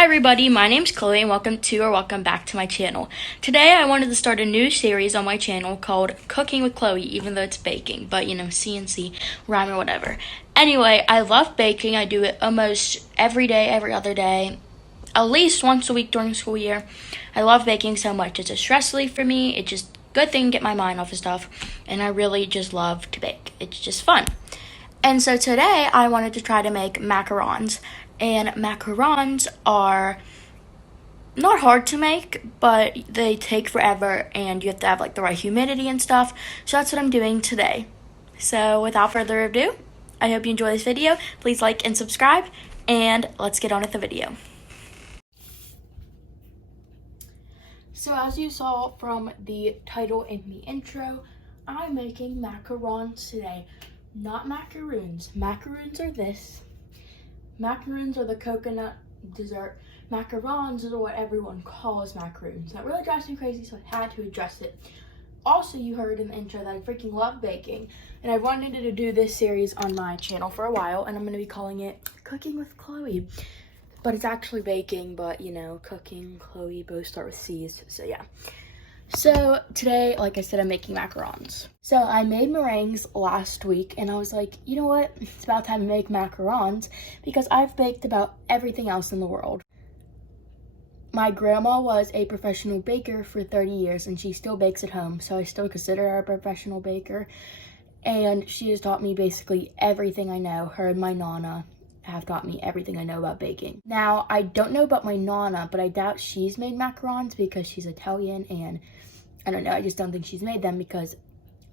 Hi everybody, my name's Chloe and welcome back to my channel. Today I wanted to start a new series on my channel called Cooking with Chloe, even though it's baking, but you know, CNC, rhyme or whatever. Anyway, I love baking. I do it almost every day, every other day, at least once a week during the school year. I love baking so much. It's a stress relief for me. It's just a good thing to get my mind off of stuff, and I really just love to bake. It's just fun. And so today I wanted to try to make macarons. And macarons are not hard to make, but they take forever and you have to have like the right humidity and stuff. So that's what I'm doing today. So without further ado, I hope you enjoy this video. Please like and subscribe, and let's get on with the video. So as you saw from the title and the intro, I'm making macarons today. Not macaroons. Macaroons are this. Macaroons are the coconut dessert. Macarons are what everyone calls macaroons. That really drives me crazy, so I had to address it. Also, you heard in the intro that I freaking love baking, and I wanted to do this series on my channel for a while, and I'm going to be calling it Cooking with Chloe. But it's actually baking, but you know, cooking, Chloe, both start with C's, so yeah. So today, like I said, I'm making macarons. So I made meringues last week and I was like, you know what? It's about time to make macarons because I've baked about everything else in the world. My grandma was a professional baker for 30 years and she still bakes at home. So I still consider her a professional baker. And she has taught me basically everything I know. Her and my nana have taught me everything I know about baking. Now, I don't know about my nana, but I doubt she's made macarons because she's Italian and I don't know, I just don't think she's made them because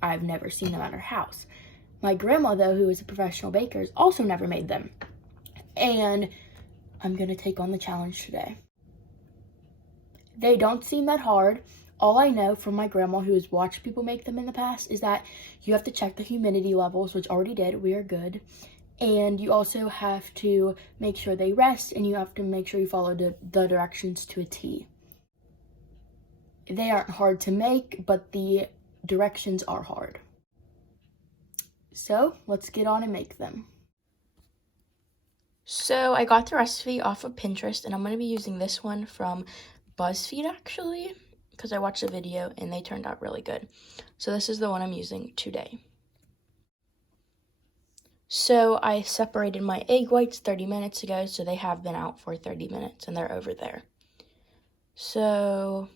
I've never seen them at her house. My grandma, though, who is a professional baker, has also never made them. And I'm going to take on the challenge today. They don't seem that hard. All I know from my grandma, who has watched people make them in the past, is that you have to check the humidity levels, which already did. We are good. And you also have to make sure they rest, and you have to make sure you follow the directions to a T. They aren't hard to make, but the directions are hard. So let's get on and make them. So I got the recipe off of Pinterest, and I'm going to be using this one from BuzzFeed actually, because I watched the video and they turned out really good. So this is the one I'm using today. So I separated my egg whites 30 minutes ago, so they have been out for 30 minutes and they're over there. So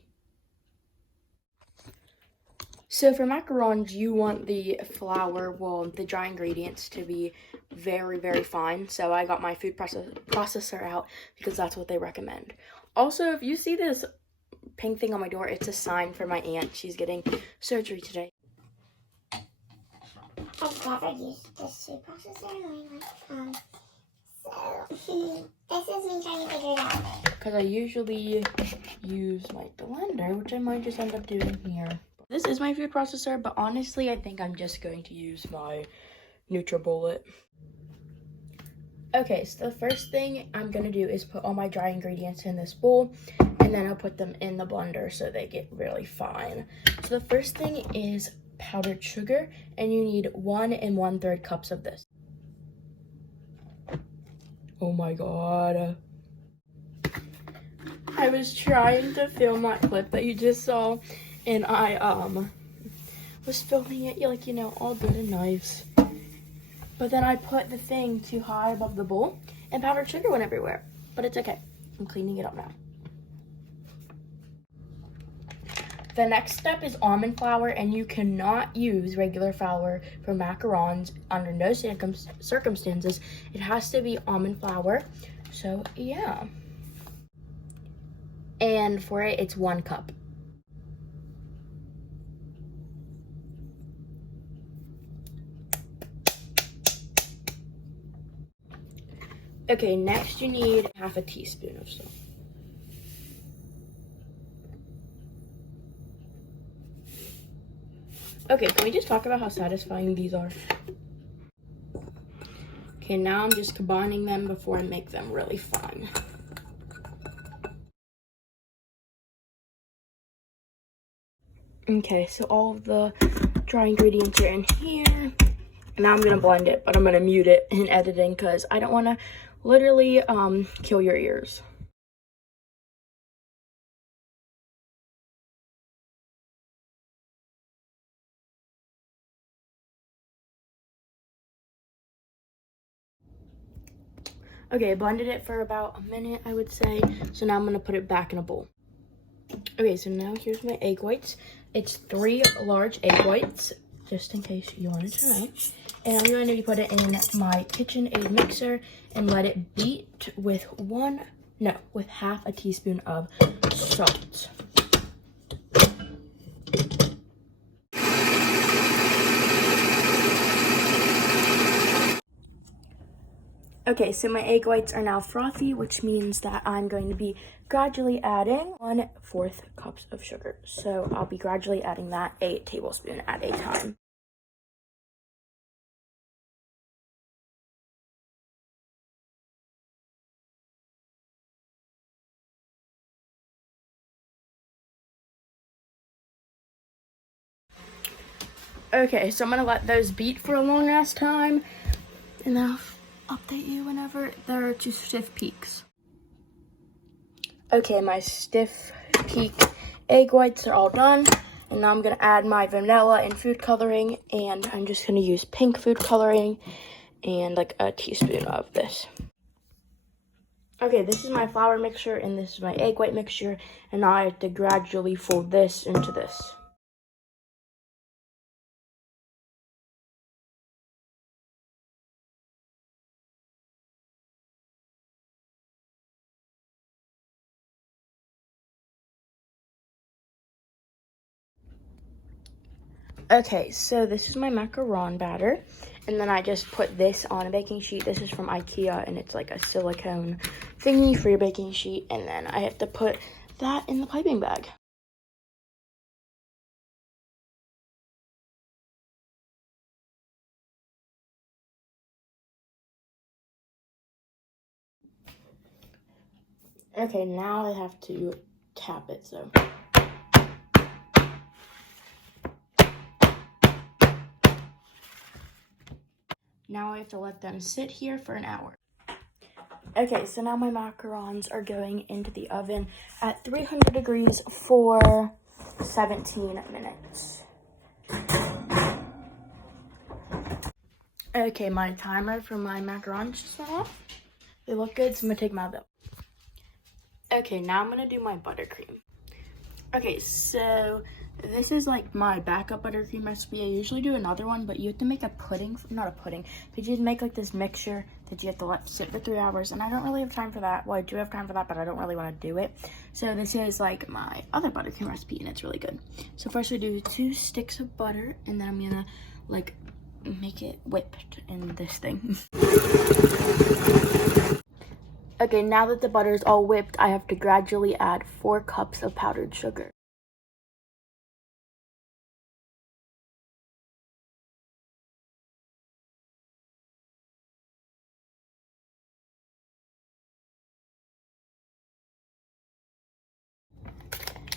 for macarons, you want the flour, the dry ingredients to be very, very fine. So I got my food processor out because that's what they recommend. Also, if you see this pink thing on my door, it's a sign for my aunt. She's getting surgery today. I've never used this food processor in my life, so this is me trying to figure it out. Because I usually use my blender, which I might just end up doing here. This is my food processor, but honestly, I think I'm just going to use my NutriBullet. Okay, so the first thing I'm going to do is put all my dry ingredients in this bowl, and then I'll put them in the blender so they get really fine. So the first thing is powdered sugar, and you need 1 1/3 cups of this. Oh my god. I was trying to film that clip that you just saw, and I was filming it like, you know, all good and nice. But then I put the thing too high above the bowl and powdered sugar went everywhere. But it's okay. I'm cleaning it up now. The next step is almond flour, and you cannot use regular flour for macarons under no circumstances. It has to be almond flour. So yeah. And for it, it's 1 cup. Okay, next you need 1/2 teaspoon of salt. Okay, can we just talk about how satisfying these are? Okay, now I'm just combining them before I make them really fine. Okay, so all of the dry ingredients are in here. Now I'm going to blend it, but I'm going to mute it in editing because I don't want to literally kill your ears. Okay, I blended it for about a minute, I would say. So now I'm gonna put it back in a bowl. Okay, so now here's my egg whites. It's 3 large egg whites, just in case you wanted to know. And I'm going to put it in my KitchenAid mixer and let it beat with half a teaspoon of salt. Okay, so my egg whites are now frothy, which means that I'm going to be gradually adding 1/4 cups of sugar. So I'll be gradually adding that a tablespoon at a time. Okay, so I'm gonna let those beat for a long ass time, and then I'll update you whenever there are 2 stiff peaks. Okay, my stiff peak egg whites are all done, and now I'm gonna add my vanilla and food coloring, and I'm just gonna use pink food coloring and like a teaspoon of this. Okay, this is my flour mixture, and this is my egg white mixture, and now I have to gradually fold this into this. Okay, so this is my macaron batter, and then I just put this on a baking sheet. This is from IKEA, and it's like a silicone thingy for your baking sheet, and then I have to put that in the piping bag. Okay, now I have to tap it, so. Now I have to let them sit here for an hour. Okay, so now my macarons are going into the oven at 300 degrees for 17 minutes. Okay, my timer for my macarons just went off. They look good, so I'm gonna take them out of the. Okay, now I'm gonna do my buttercream. Okay, so this is like my backup buttercream recipe. I usually do another one, but you have to make a pudding, not a pudding, but you make like this mixture that you have to let sit for 3 hours, and I don't really have time for that. Well, I do have time for that, but I don't really want to do it. So this is like my other buttercream recipe, and it's really good. So first we do 2 sticks of butter, and then I'm gonna like make it whipped in this thing. Okay, now that the butter is all whipped, I have to gradually add 4 cups of powdered sugar.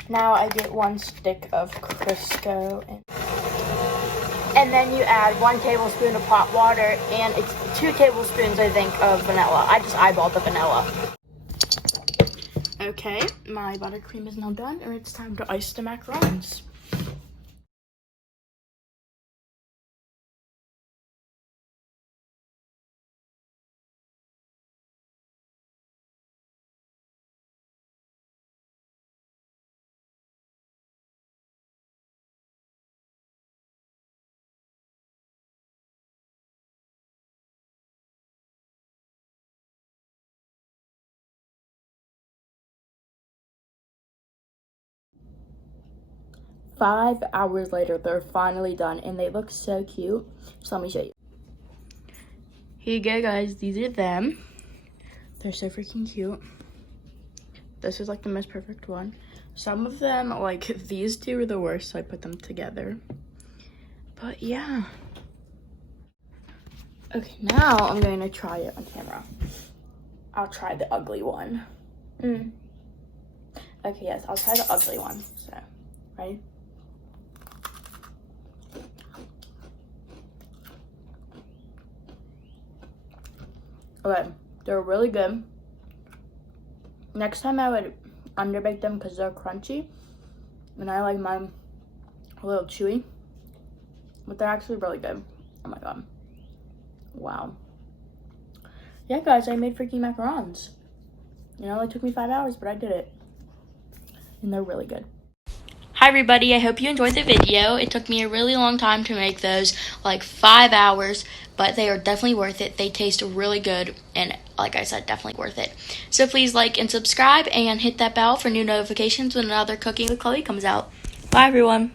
Now I get 1 stick of Crisco, and then you add 1 tablespoon of hot water, and it's 2 tablespoons, I think, of vanilla. I just eyeballed the vanilla. Okay, my buttercream is now done, and it's time to ice the macarons. Five hours later, they're finally done, and they look so cute. So let me show you. Here you go, guys. These are them. They're so freaking cute. This is like the most perfect one. Some of them, like these 2 are the worst, so I put them together. But yeah. Okay, now I'm going to try it on camera. I'll try the ugly one. Okay, yes, I'll try the ugly one. So, ready? Okay, they're really good. Next time I would underbake them because they're crunchy, and I like mine a little chewy, but they're actually really good. Oh my god. Wow. yeah, guys, I made freaking macarons. You know, it took me 5 hours, but I did it. And they're really good. Hi everybody, I hope you enjoyed the video. It took me a really long time to make those, like 5 hours, but they are definitely worth it. They taste really good, and like I said, definitely worth it. So please like and subscribe, and hit that bell for new notifications when another Cooking with Chloe comes out. Bye everyone.